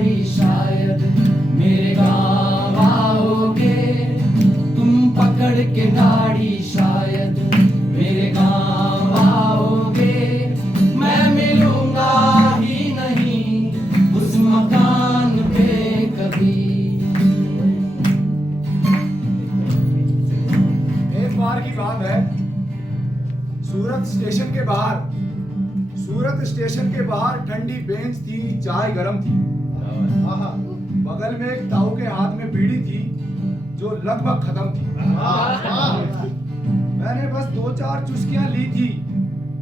गाड़ी शायद मेरे गाँव आओगे। तुम पकड़ के गाड़ी शायद मेरे गाँव आओगे। मैं मिलूंगा ही नहीं उस मकान पे कभी। एक बार की बात है, सूरत स्टेशन के बाहर ठंडी बेंच थी, चाय गरम थी। बगल में एक ताऊ के हाथ में बीड़ी थी जो लगभग खत्म थी। मैंने बस 2-4 चुस्कियां ली थी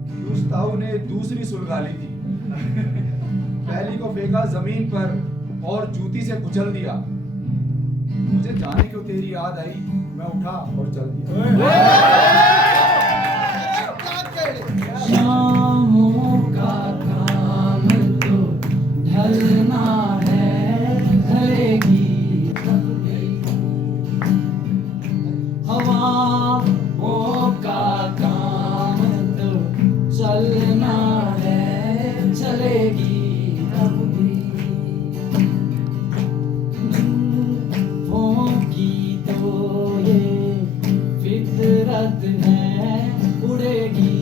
कि उस ताऊ ने दूसरी सुलगा ली थी। पहली को फेंका जमीन पर और जूती से कुचल दिया। मुझे जाने को तेरी याद आई, मैं उठा और चल दिया। शामों का काम तो ढलना है, ढलेगी हवाओं का काम तो चलना है, चलेगी तब भी। झूठों की तो ये फितरत है, उड़ेगी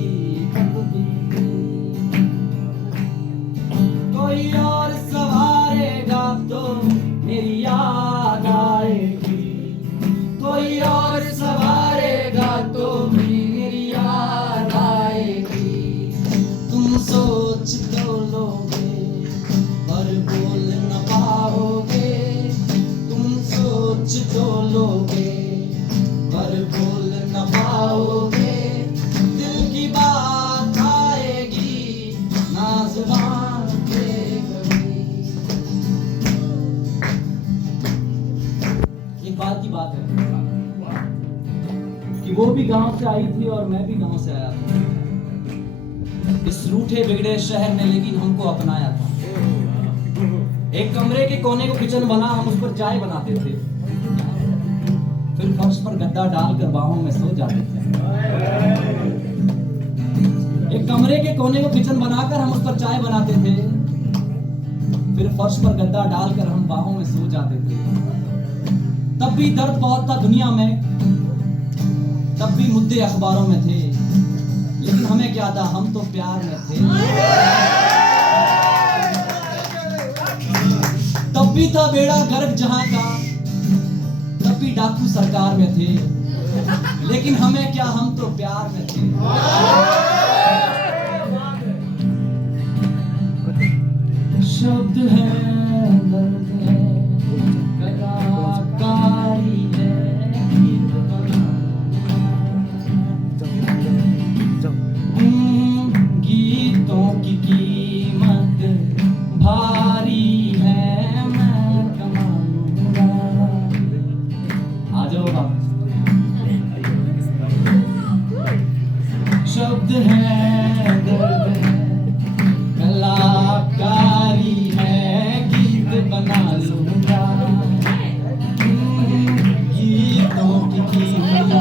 कोई और सवारेगा तो मेरी याद आएगी। कोई और सवारेगा तो मेरी याद आएगी। तुम सोच तो लोगे पर बोल न पाओगे। तुम सोच तो लोगे पर बोल न पाओगे। दिल की बात आएगी ना जुबान पे कभी। एक बात की बात है कि वो भी गांव से आई थी और मैं भी गांव से आया था। इस रूठे बिगड़े शहर ने लेकिन हमको अपनाया था। एक कमरे के कोने को किचन बना, हम उस पर चाय बनाते थे। फिर फर्श पर गद्दा डालकर बाहों में सो जाते थे। एक कमरे के कोने को किचन बनाकर हम उस पर चाय बनाते थे। फिर फर्श पर गद्दा डालकर हम बाहों में सो जाते थे। तब भी दर्द बहुत था दुनिया में, तब भी मुद्दे अखबारों में थे, लेकिन हमें क्या था, हम तो प्यार में थे। तब भी था बेड़ा गर्क जहां का, तब भी डाकू सरकार में थे, लेकिन हमें क्या, हम तो प्यार में थे। शब्द है, दर्द है, कलाकारी है, गीतों की कीमत भारी है, मैं कमाऊंगा। आ जाओ बाप। शब्द है, दर्द है, कलाकारी है, गीत बना लूंगा। गीतों की कीमत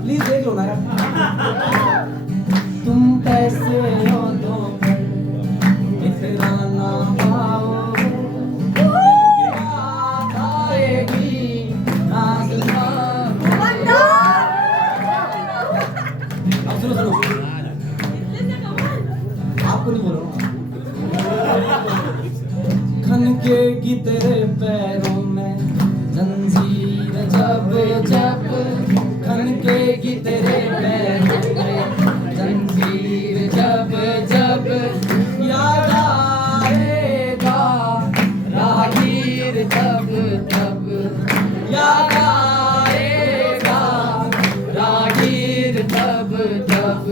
प्लीज देख लो ना यार। तुम पैसे हो दो पर इतना ना पाओगे। आएगी सुनो आपको नहीं बोल रहा। खनकेगी तेरे पैरों में जंजीर जब जब, खनकेगी तेरे पैरों में जंजीर जब जब, याद आएगा राहगीर तब तब, याद आएगा राहगीर तब तब।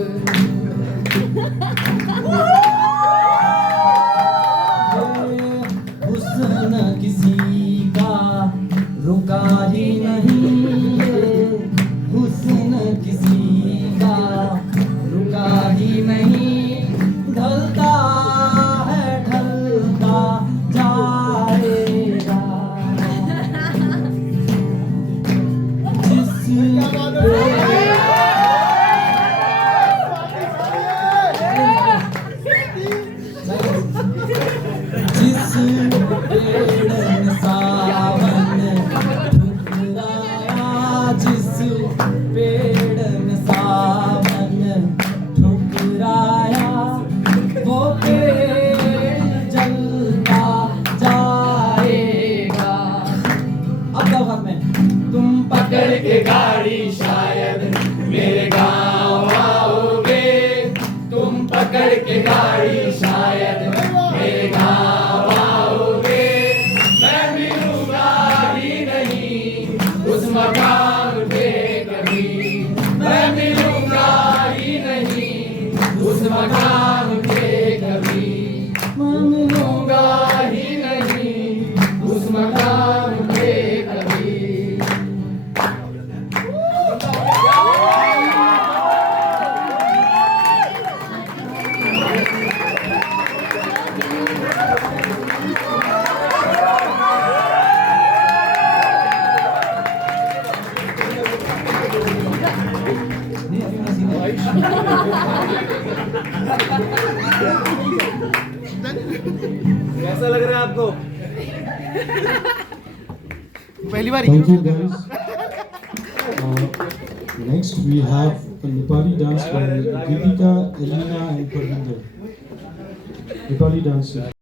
कैसा लग रहा है आपको? पहली बार Thank you guys. Next we have a Nepali dance by Geetika, Elena and Parvinder. Nepali dancer.